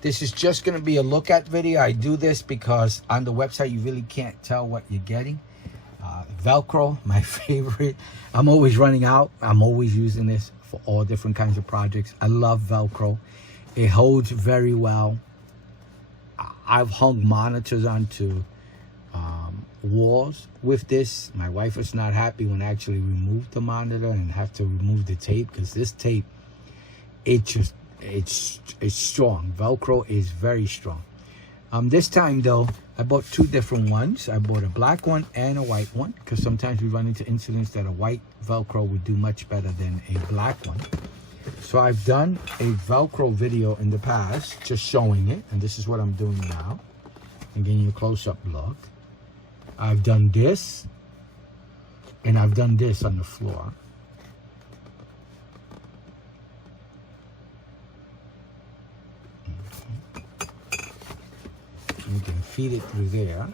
This is just going to be a look at video. I do this because on the website, you really can't tell what you're getting. Velcro, my favorite. I'm always running out. I'm always using this for all different kinds of projects. I love Velcro. It holds very well. I've hung monitors onto walls with this. My wife was not happy when I actually removed the monitor and have to remove the tape, because this tape, it's strong. Velcro is very strong. This time though, I bought two different ones. I bought a black one and a white one, because sometimes we run into incidents that a white Velcro would do much better than a black one. So I've done a Velcro video in the past, just showing it, and this is what I'm doing now. I'm getting you a close-up look. I've done this, and I've done this on the floor. You can feed it through there.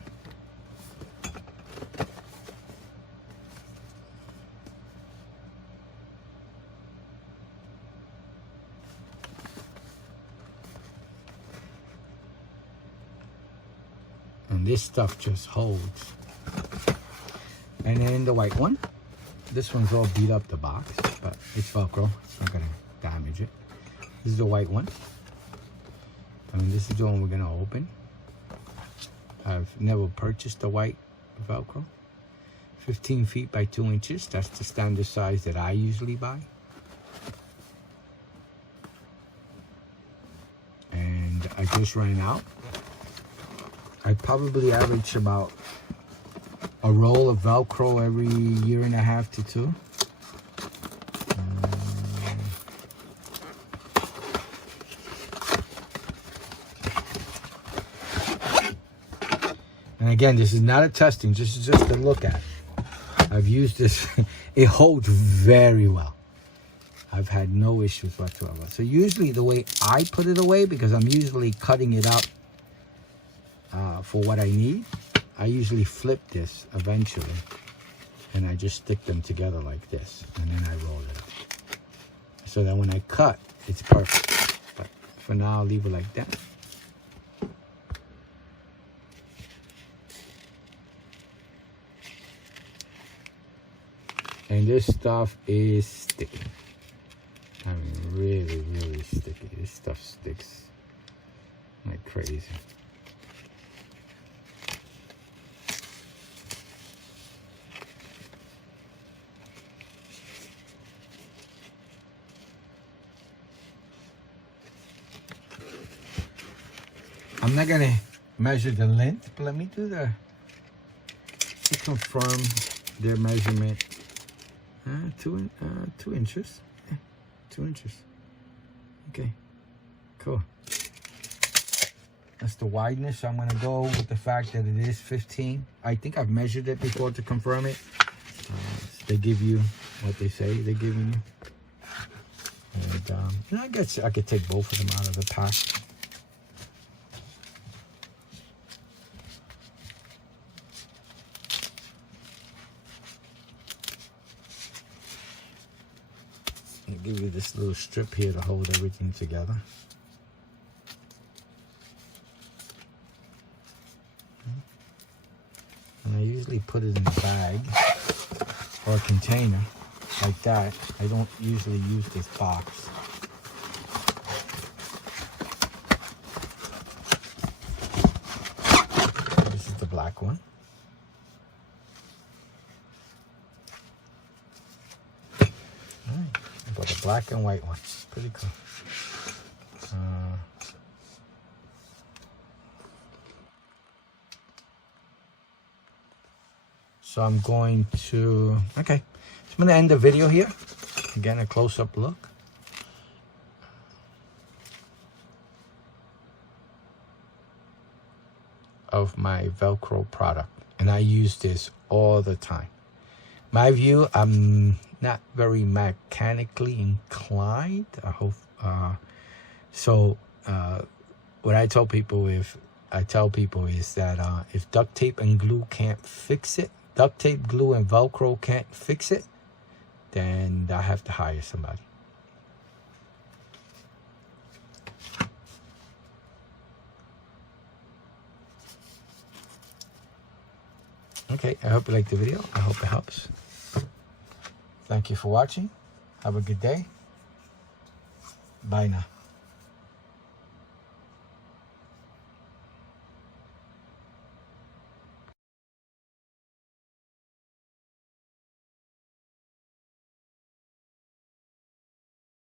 And this stuff just holds. And then the white one. This one's all beat up, the box, but it's Velcro. It's not gonna damage it. This is the white one. I mean, this is the one we're gonna open. I've never purchased a white Velcro. 15 feet by 2 inches. That's the standard size that I usually buy. And I just ran out. I probably average about a roll of Velcro every 1.5 to 2 years. And again, this is not a testing, this is just a look at. I've used this, it holds very well. I've had no issues whatsoever. So usually the way I put it away, because I'm usually cutting it up for what I need, I usually flip this eventually, and I just stick them together like this, and then I roll it up. So that when I cut, it's perfect. But for now, I'll leave it like that. And this stuff is sticky. I mean, really, really sticky. This stuff sticks like crazy. I'm not gonna measure the length, but let me do to confirm their measurement. 2 inches. 2 inches. Okay, cool. That's the wideness. So I'm gonna go with the fact that it is 15. I think I've measured it before to confirm it. They give you what they say they're giving you. And I guess I could take both of them out of the pack. Give you this little strip here to hold everything together. And I usually put it in a bag or a container like that. I don't usually use this box. This is the black one. But a black and white one. Pretty cool. So I'm going to, okay. So I'm going to end the video here. Again, a close-up look. Of my Velcro product. And I use this all the time. My view, I'm not very mechanically inclined. I hope what I tell people is that if duct tape and glue can't fix it, duct tape, glue, and Velcro can't fix it, then I have to hire somebody. Okay, I hope you liked the video. I hope it helps. Thank you for watching. Have a good day. Bye now.